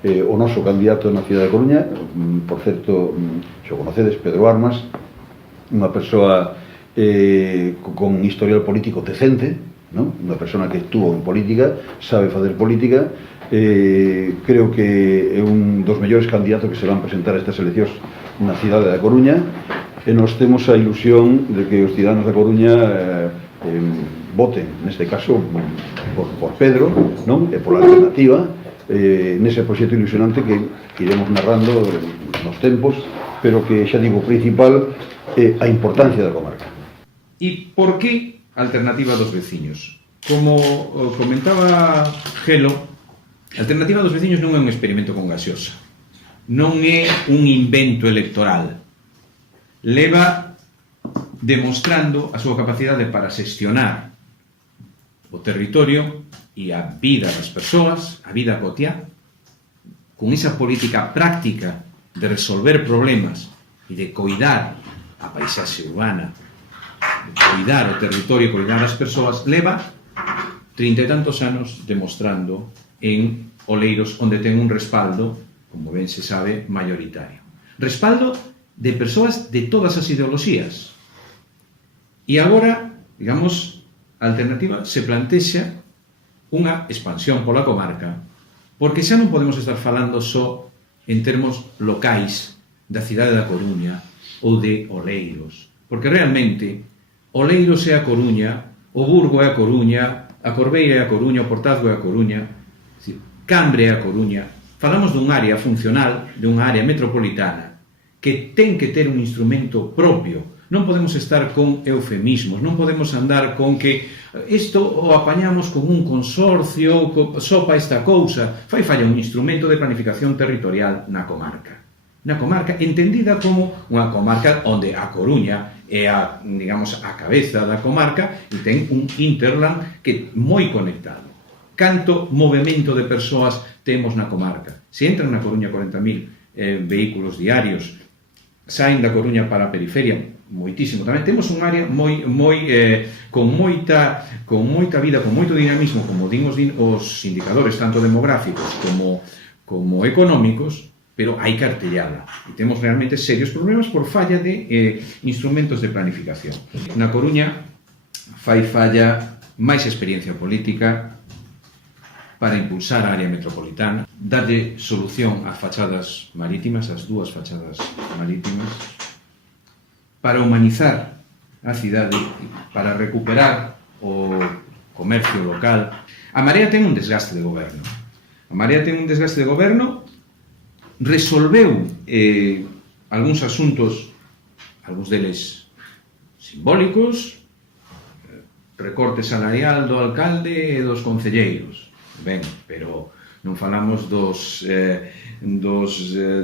o noso candidato na cidade da Coruña, por certo, xo conocedes, Pedro Armas, unha persoa con historial político decente, non? Unha persona que estuvo en política, sabe facer política. Creo que é un dos mellores candidatos que se van presentar a estas eleccións na cidade da Coruña, e nos temos a ilusión de que os cidadanos da Coruña voten, neste caso, por Pedro, non? E pola alternativa, nese proxecto ilusionante que iremos narrando nos tempos, pero que, xa digo, o principal é a importancia da comarca. E por que a alternativa dos veciños? Como comentaba Gelo, a alternativa dos veciños non é un experimento con gaseosa, non é un invento electoral. Leva demostrando a súa capacidade para xestionar o territorio e a vida das persoas, a vida cotiá, con esa política práctica de resolver problemas e de coidar a paisaxe urbana, de coidar o territorio e coidar as persoas, leva 30 e tantos anos demostrando en Oleiros, onde ten un respaldo, como ben se sabe, mayoritario. Respaldo de persoas de todas as ideoloxías. E agora, digamos, a alternativa se plantexa unha expansión pola comarca, porque xa non podemos estar falando só en termos locais da cidade da Coruña ou de Oleiros, porque realmente Oleiros é a Coruña, o Burgo é a Coruña, a Corbeira é a Coruña, o Portazgo é a Coruña, Cambre é a Coruña. Falamos dun área funcional, dunha área metropolitana, que ten que ter un instrumento propio. Non podemos estar con eufemismos, non podemos andar con que isto o apañamos con un consorcio, sopa esta cousa. Fai falla un instrumento de planificación territorial na comarca. Na comarca entendida como unha comarca onde a Coruña é a, digamos, a cabeza da comarca e ten un hinterland que é moi conectado. Canto movimento de persoas temos na comarca. Se entran na Coruña 40.000 vehículos diarios, saen da Coruña para a periferia, moitísimo. Tamén temos un área con moita vida, con moito dinamismo, como din os indicadores tanto demográficos como económicos, pero hai cartellada. E temos realmente serios problemas por falla de instrumentos de planificación. Na Coruña fai falla máis experiencia política para impulsar a área metropolitana, darlle solución ás fachadas marítimas, as dúas fachadas marítimas, para humanizar a cidade, para recuperar o comercio local. A Marea ten un desgaste de goberno. A Marea ten un desgaste de goberno, resolveu algúns asuntos, algúns deles simbólicos, recorte salarial do alcalde e dos concelleiros. Ben, pero non falamos dos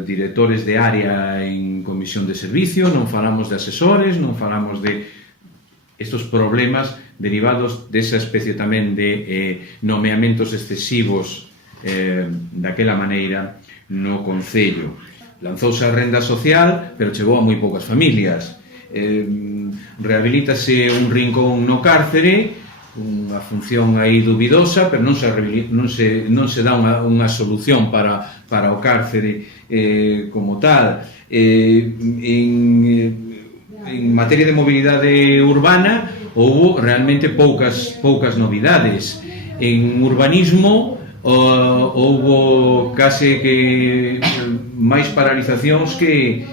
directores de área en comisión de servicio, non falamos de asesores, non falamos de estos problemas derivados desa especie tamén de nomeamentos excesivos daquela maneira no Concello. Lanzouse a renda social, pero chegou a moi poucas familias. Rehabilítase un rincón no cárcere, unha función aí dubidosa, pero non se dá unha solución para o cárcere como tal. En materia de mobilidade urbana houve realmente poucas novidades. En urbanismo houve case que máis paralizacións que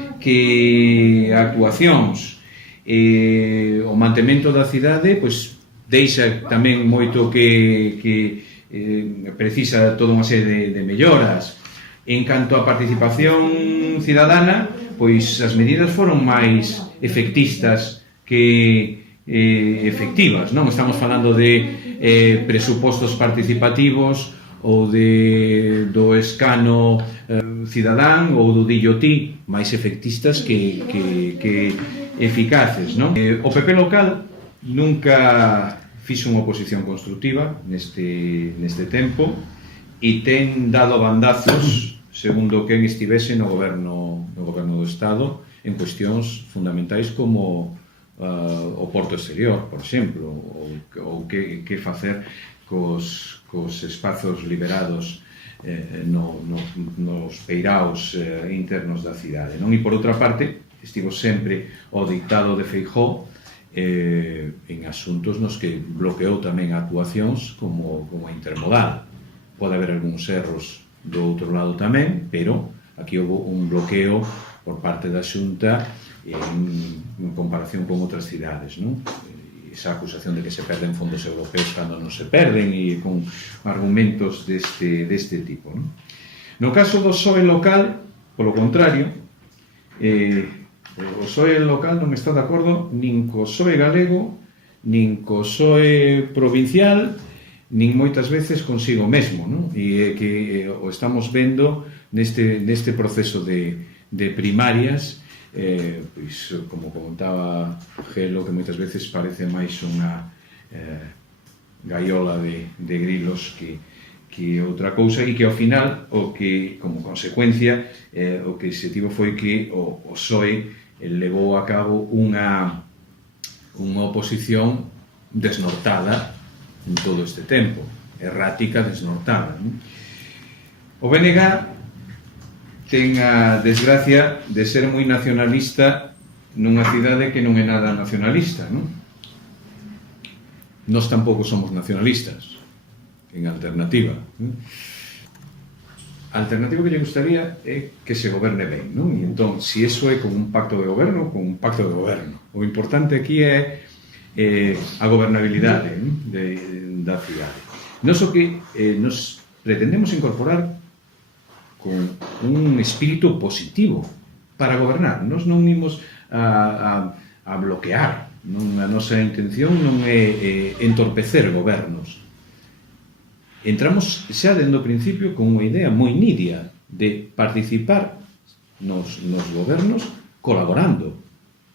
actuacións. O mantemento da cidade, pois, deixa tamén moito que precisa toda unha serie de melloras. En canto á participación cidadana, pois as medidas foron máis efectistas que efectivas, non? Estamos falando de presupostos participativos ou do escano cidadán ou do DILLOTI, máis efectistas que eficaces, non? O PP local nunca fixo unha oposición constructiva neste tempo e ten dado bandazos segundo quen estivese no goberno do Estado en cuestións fundamentais como o porto exterior, por exemplo, ou que facer cos espazos liberados nos peiraos internos da cidade, non? E por outra parte estivo sempre o dictado de Feijóo en asuntos nos que bloqueou tamén actuacións como a intermodal. Pode haber algúns erros do outro lado tamén, pero aquí houve un bloqueo por parte da Xunta en comparación con outras cidades, non? Esa acusación de que se perden fondos europeos cando non se perden e con argumentos deste tipo, non? No caso do PSOE local, polo contrario, o PSOE local non está de acordo nin co PSOE galego, nin co PSOE provincial, nin moitas veces consigo mesmo, non? E que o estamos vendo neste proceso de primarias, pois, como comentaba Gelo, que moitas veces parece máis unha gaiola de grilos que outra cousa, e que ao final o que, como consecuencia, o que se tivo foi que o PSOE levou a cabo unha oposición desnortada en todo este tempo, errática, desnortada, non? O BNG ten a desgracia de ser moi nacionalista nunha cidade que non é nada nacionalista, non? Nós tampouco somos nacionalistas en Alternativa, non? A alternativa que lle gustaría é que se goberne ben, non? E entón, se iso é con un pacto de goberno, con un pacto de goberno. O importante aquí é a gobernabilidade, non? Da cidade. Nos o que nos pretendemos incorporar con un espírito positivo para gobernar. Nos non imos a bloquear. Non, a nosa intención non é entorpecer gobernos. Entramos xa dende o principio con unha idea moi nidia de participar nos gobernos colaborando,